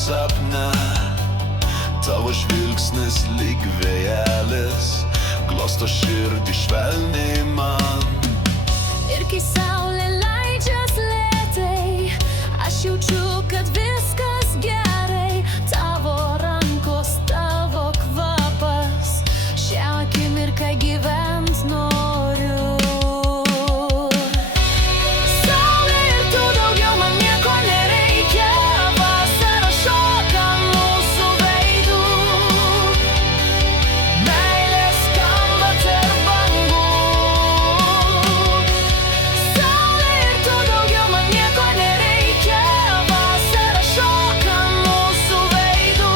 sapne. Tavo žvilgsnis lyg vėjelis glosto širdį švelniai man. Ir kai saulė leidžias lėtai, aš jaučiu, kad viskas gerai. Tavo rankos, tavo kvapas, šią akimirką gyvent noriu. Saulė ir tu, daugiau man nieko nereikia. Vasara šoka mūsų veidų, meilė skamba tarp bangų. Saulė ir tu, daugiau man nieko nereikia. Vasara šoka mūsų veidų,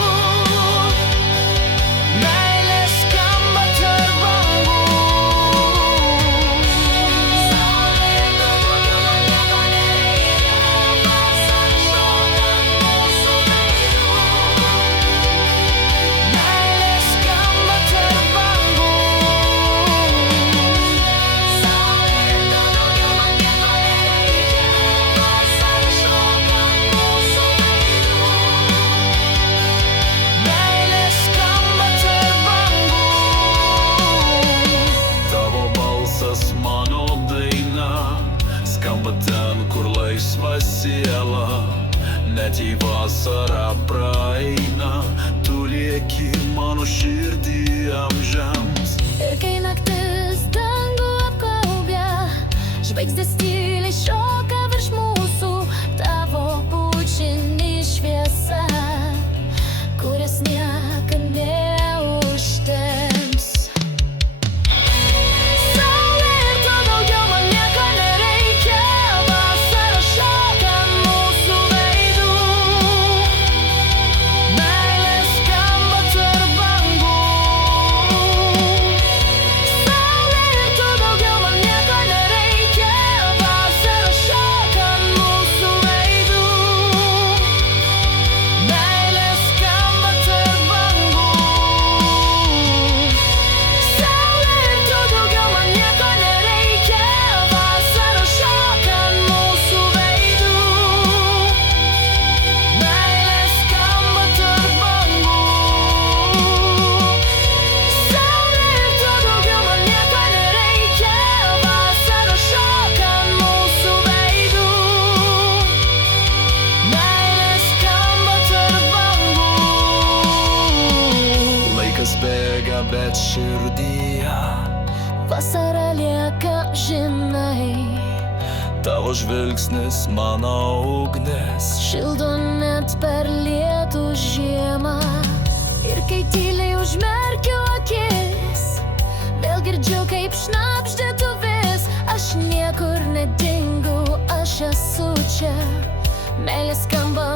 meilė skamba tarp bangų. Saulė ir tu, daugiau man nieko nereikia. Vasara šoka mūsų veidų, meilė skamba tarp bangų. Saulė ir tu, daugiau man nieko nereikia. Vasara šoka mūsų veidų, meilė skamba tarp bangų. Tavo balsas mano daina, skamba ten, kur laisva siela. Net jei vasara praeina, tu lieki mano širdį amžiams. Ir kai naktis dangų apgaubia, žvaigždės tyliai šoka virš mūsų. Tavo bučinį šviesa, kurias niekad neužtems. Saulė ir tu, daugiau man nieko nereikia. Vasara šoka mūsų veidų, meilė skamba tarp bangų. Saulė ir tu, daugiau man nieko nereikia. Vasara šoka mūsų veidų, meilė skamba tarp bangų. Saulė ir tu, daugiau man nieko nereikia. Vasara šoka mūsų veidų, meilė skamba tarp bangų. Saulė ir tu, daugiau man nieko nereikia. Vasara šoka mūsų veidų, meilė skamba tarp bangų. Laikas bėga, bet širdyje Vasara lieka, žinai, tavo žvilgsnis mano ugnis. šildo net per lietų žiemą. Ir kai tyliai užmerkiu akis, vėl girdžiu, kaip šnabžda tu vis. Aš niekur nedingu, aš esu čia. Meilė skamba,